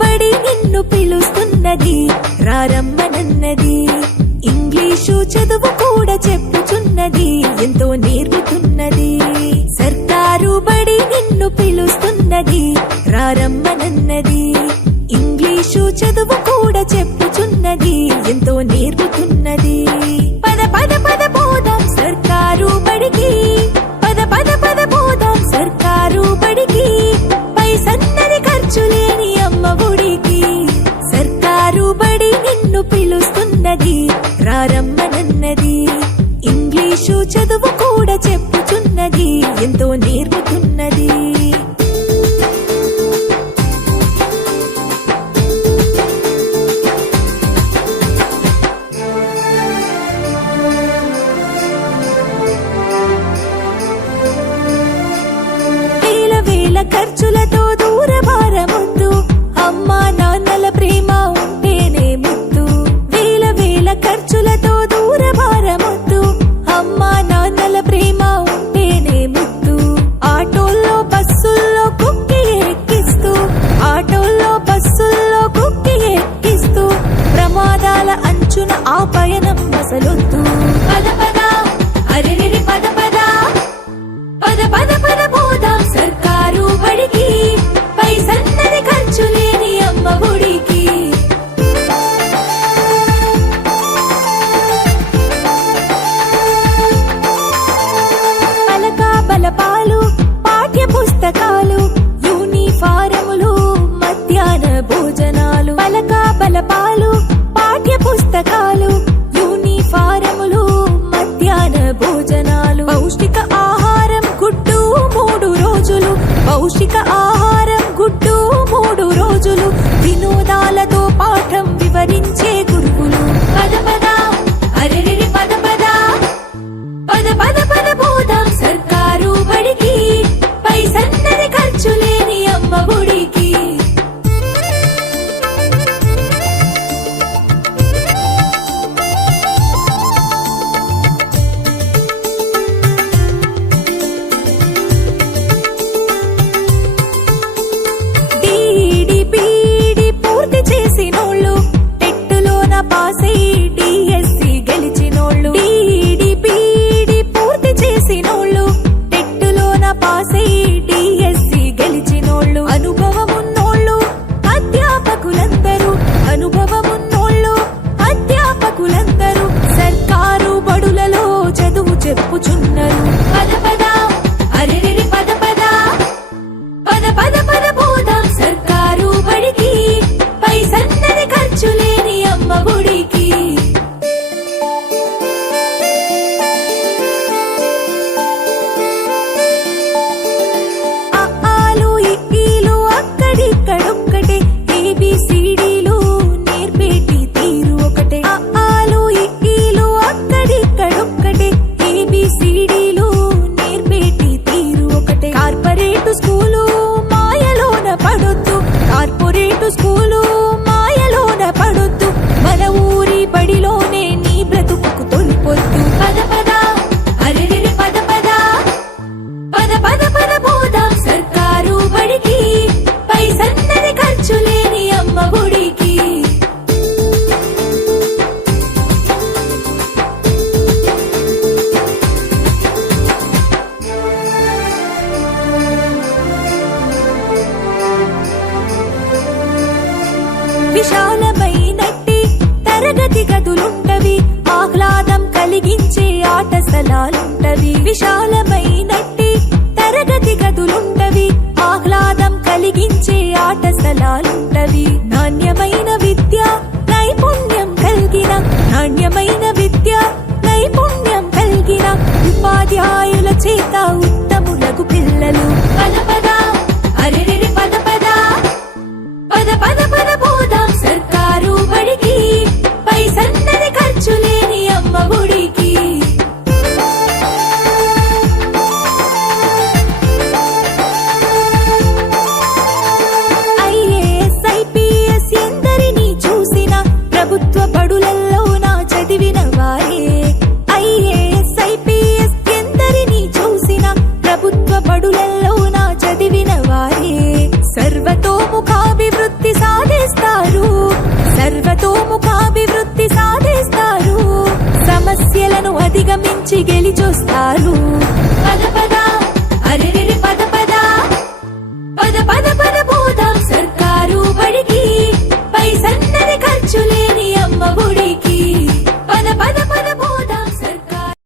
బడి నిన్ను పిలుస్తున్నది, రారమ్మనన్నది. ఇంగ్లీషు చదువు కూడా చెప్పుచున్నది, ఎంతో నేర్పుతున్నది. సర్కారు బడి నిన్ను పిలుస్తున్నది, రారమ్మనన్నది. ఇంగ్లీషు చదువు కూడా చెప్పుచున్నది, ఎంతో నేర్పుతున్నది. పద పద పద పోదాం సర్కారు బడికి, పద పద పద పోదాం సర్కారు బడికి. పైసన్నది ఖర్చు లేని అమ్మ ఒడికి. సర్కారు బడి నిన్ను పిలుస్తున్నది, రారమ్మనన్నది. ఇంగ్లీషు చదువు కూడా చెప్పుచున్నది, ఎంతో నేర్పుతున్నది. ఖర్చులతో దూరభారమొద్దు, అమ్మా నాన్నల ప్రేమ ఉంటేనే ముద్దు. వేల వేల ఖర్చులతో దూరభారమొద్దు, అమ్మా నాన్నల ప్రేమ ఉంటేనే ముద్దు. ఆటోల్లో బస్సుల్లో కుక్కి ఎక్కిస్తూ, ఆటోల్లో బస్సుల్లో కుక్కి ఎక్కిస్తూ, ప్రమాదాల అంచున ఆ పయనం అసలొద్దు. పద పద అరెరెరి పద పద, పద పద పద పోదాం సర్కారు బడికి. పైసన్నది ఖర్చు లేని అమ్మ ఒడికి. పలక బలపాలు, పాఠ్య పుస్తకాలు, యూనిఫారములు, మధ్యాహ్న భోజనాలు. పలక బలపాలు, పాఠ్య పుస్తకాలు, యూనిఫారములు, మధ్యాహ్న భోజనాలు. పౌష్టిక ఆహారం గుడ్డు 3 రోజులు, పౌష్టిక ఆహారం గుడ్డు 3 రోజులు. వినోదాలతో పాఠం వివరించే గురువులు. పద పద అరెరెరి పద పద, పద పద పద పోదాం సర్కారు బడికి. పైసన్నది ఖర్చు లేని అమ్మ ఒడికి. పాసై డిఎస్సి గెలిచినోళ్ళు, డిడిపిడి పూర్తి చేసినోళ్ళు, టెట్టులోన పాసై డిఎస్సి గెలిచినోళ్ళు. అనుభవమున్నోళ్ళు అధ్యాపకులందరూ, అనుభవమున్నోళ్ళు అధ్యాపకులందరూ సర్కారు బడులలో చదువు చెప్పుచున్నారు. పద పద అరెరెరి పద పద, పద పద పద పోదాం సర్కారు బడికి. పైసన్నది ఖర్చు లేని అమ్మ ఒడికి. ఆలు ఇక్కీలు అక్కడిక్కడొక్కటే, ఏబిసిడీలు నేర్పేటి తీరు ఒకటే. ఆలు ఇక్కీలు అక్కడిక్కడొక్కటే, ఏబిసిడీలు నేర్పేటి తీరు ఒకటే. కార్పొరేటు స్కూలు మాయలోన పడొద్దు, కార్పొరేటు స్కూలు మాయలోన పడొద్దు. మన ఊరి బడిలోనే నీ బ్రతుకు తొలిపొద్దు. పద పద అరెరెరి పద పద, పద పద పద పోదాం సర్కారు బడికి. పైసన్నది ఖర్చు లేని అమ్మ ఒడికి. విశాలమైనట్టి తరగతి గదులుంటవి, ఆహ్లాదం కలిగించే ఆట స్థలాలుంటవి. విశాలమైనట్టి తరగతి గదులుంటవి, ఆహ్లాదం కలిగించే ఆట స్థలాలుంటవి. నాణ్యమైన విద్య నైపుణ్యం కలిగిన, నాణ్యమైన విద్య నైపుణ్యం కలిగిన ఉపాధ్యాయుల చేత ఉత్తములకు పిల్లలు. పద పద అరెరెరి పద పద, పద పద పద పోదాం సర్కారు బడికి. పైసన్నది ఖర్చు లేని అమ్మ ఒడికి. ఐఏఎస్ ఐపీఎస్ ఎందరినీ చూసిన ప్రభుత్వ బడులలో నా చదివిన వారే. ఐఏఎస్ ఐపీఎస్ ఎందరినీ చూసిన ప్రభుత్వ బడులలో నా చదివిన వారే. సర్వతోముఖాభివృద్ధి సాధ సర్కారు. పద పద అరెరెరె పద పద పద పద పద పోదాం సర్కారు బడికి, పైసన్నది ఖర్చు లేని అమ్మ ఒడికి. పద పద పద పోదాం సర్కారు.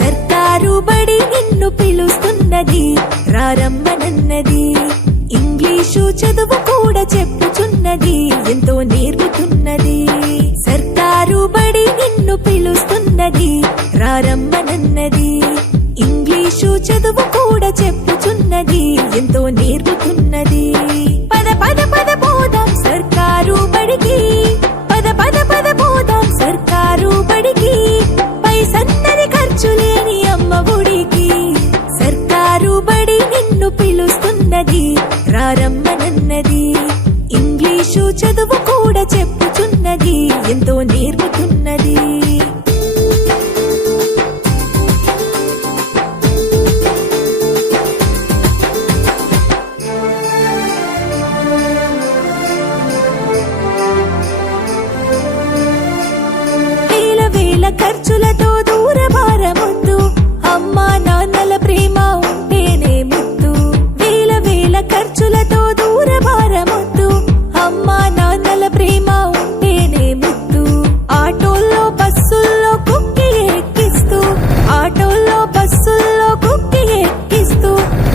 సర్కారు బడి నిన్ను పిలుస్తున్నది, రారమ్మనన్నది. ఇంగ్లీషు చదువు కూడా చెప్పుచున్నది, ఎంతో నేర్పుతున్నది. సర్కారు బడి నిన్ను పిలుస్తున్నది, రారమ్మనన్నది. ఇంగ్లీషు చదువు కూడా చెప్పుచున్నది, ఎంతో నేర్పుతున్నది. పద పద పద పోదాం సర్కారు బడికి, పద పద పద పోదాం సర్కారు బడికి, పైసన్నది ఖర్చు లేని అమ్మ ఒడికి. సర్కారు బడి నిన్ను పిలుస్తున్నది, రారమ్మనన్నది. ఇంగ్లీషు చదువు కూడా చెప్పుచున్నది, ఎంతో నేర్పుతున్నది. వేల వేల ఖర్చులతో దూరభారమొద్దు, అమ్మా నాన్నల ప్రేమ ఉంటేనే ముద్దు. వేల వేల ఖర్చులతో దూరభారమొద్దు, అమ్మా నాన్నల ప్రేమ ఉంటేనే ముద్దు. ఆటోల్లో బస్సుల్లో కుక్కి ఎక్కిస్తూ, ఆటోల్లో బస్సుల్లో కుక్కి ఎక్కిస్తూ,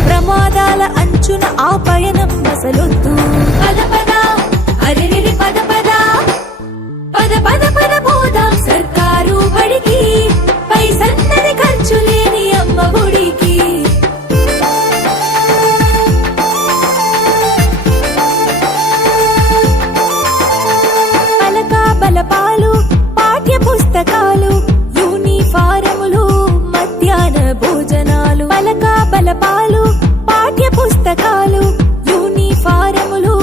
ప్రమాదాల అంచున ఆ పయనం అసలొద్దు. పద పద అరెరెరె పద పద పద పద పద పోదాం సర్కారు బడికి, పైసన్నది ఖర్చు లేని అమ్మ ఒడికి. పలక బలపాలు పాఠ్య పుస్తకాలు, యూనిఫారములు, మధ్యాహ్న భోజనాలు. పలక బలపాలు పాఠ్య పుస్తకాలు, యూనిఫారములు,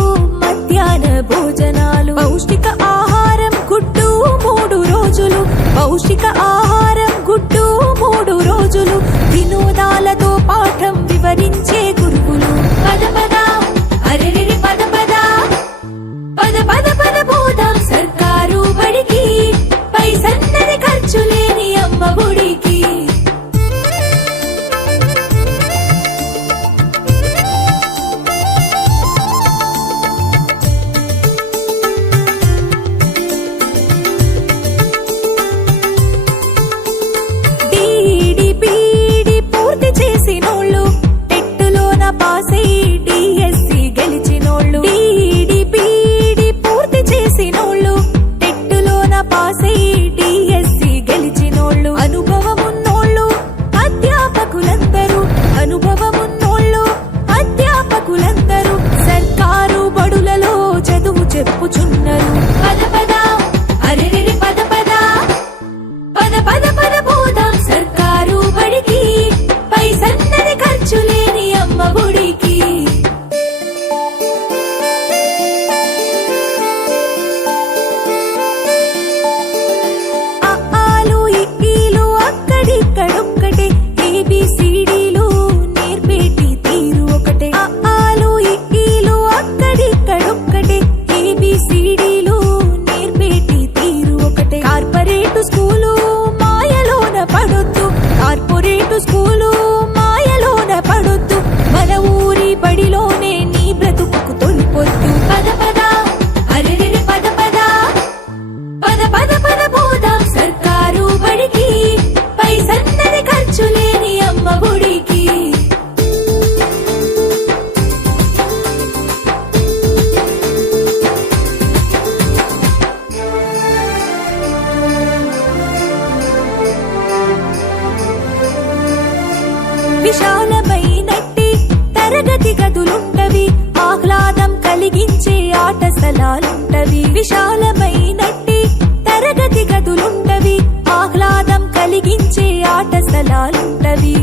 మధ్యాహ్న భోజనాలు. పౌష్టిక ఆహారం గుడ్డు 3 రోజులు, పౌష్టిక ఆహారం గుడ్డు 3 రోజులు. వినోదాలతో పాఠం వివరించే గురువులు. పద పద అరెరెరె పద పద పద పద పద పోదాం సర్కారు బడికి, పైసన్నది ఖర్చు లేని అమ్మ ఒడికి. డీఈడీ పీఈడీ పూర్తి చేసినోళ్ళు, టెట్టులోన పాస్ అయ్యి డిఎస్సి గెలిచినోళ్ళు. డీఈడీ పీఈడీ పూర్తి చేసినోళ్ళు, టెట్టులోన పాస్ అయ్యి డిఎస్సి గెలిచినోళ్ళు. అనుభవమున్నోళ్ళు అధ్యాపకులందరూ, అనుభవమున్నోళ్ళు అధ్యాపకులందరూ సర్కారు బడులలో చదువు చెప్పుచున్నారు. పద పద అరెరెరె పద పద పద పద పద పోదాం సర్కారు బడికి, పైసన్నది ఖర్చు లేని అమ్మ ఒడికి. అఆలు ఇక్కీలు అక్కడిక్కడొక్కటే, ఏబిసిడీలు నేర్పేటి తీరు ఒకటే. అఆలు ఇక్కీలు అక్కడిక్కడొక్కటే, ఏబిసిడీలు నేర్పేటి తీరు ఒకటే. కార్పొరేటు స్కూలు మాయలోన పడొద్దు, కార్పొరేటు స్కూలు మాయలోన పడొద్దు. మన ఊరి బడిలోనే నీ బ్రతుకు తొలిపొద్దు. పద పద అరెరెరె పద పద పద పద పద పోదాం సర్కారు బడికి, పైసన్నది ఖర్చు లేని అమ్మ ఒడికి. విశాలమైనట్టి తరగతి గదులుంటవి, ఆహ్లాదం కలిగించే ఆట స్థలాలుంటవి. విశాలమైనట్టి తరగతి గదులుంటవి, ఆహ్లాదం కలిగించే ఆట స్థలాలుంటవి.